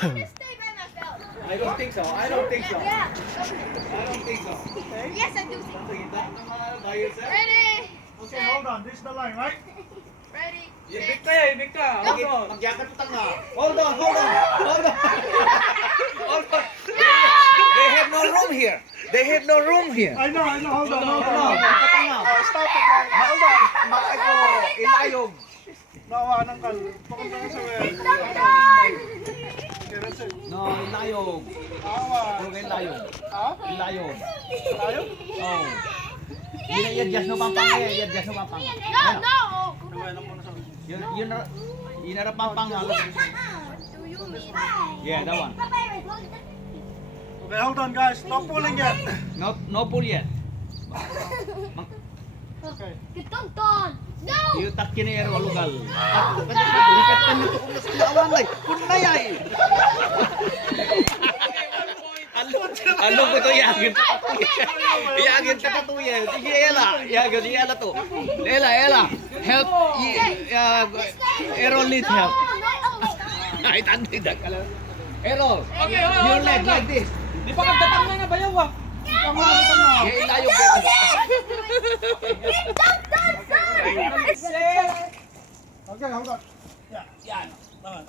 just stay by myself. I don't think so. I don't think so. Yeah. I don't think so. Yes, I do think so. Nakita naman by yourself. Ready? Okay, hold on. This is the line, right? Ready? Ibig ka, ibig ka. Hold on. Magyakan mo tanga. Hold on, hold on. Hold on. Hold on. They have no room here. They have no room here. I know. Hold on. Stop it, guys. Hold on. Ako, ilayog. Nawanan ka. Pakunta ka sa well. No, ilayog. Awa. Huwag ilayog. Ha? Ilayog. Tayo? Oh. I-adjust mo pampang eh. I-adjust mo pampang. No, no. Nawanan mo na sa Yun na pampang. What do you mean? Yeah, that one. Okay, hold on, guys. No pulling yet. No pull yet. Okay. Ketonton. No. Yung takin na yung walugal. Likat ka nito kung nasa kawanay. Kunayay. Ano ko to yagin? Yagin ka to yan. Sige, Ella. Yagin, sige, Ella to. Ella. Help. Errol need help. Ay, tanday ka lang. Errol. Your leg like this. Di pa kagdatang na bayaw ah. Yeah, ilayo ka. Okay, hold on. Yeah.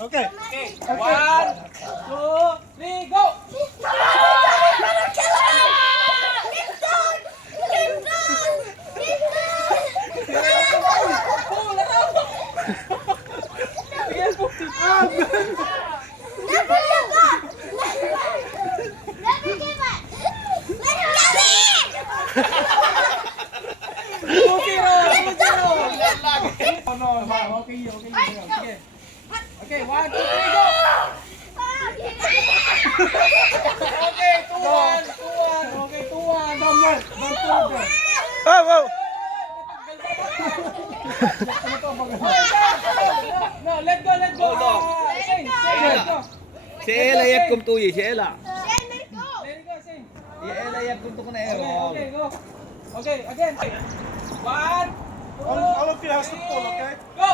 Okay. One, two, three, go! Okay. Okay, one, two, three, go! Okay, 2-1. Okay, 2-1. Don't pull there. No, let go. Hold on. Sing, let go. Si Ella yap kum tuyi, si Ella. Let it go, sing. Si Ella yap kum to ko na Okay, Errol. go. Okay, again. One, two, All of you has to pull, okay? go!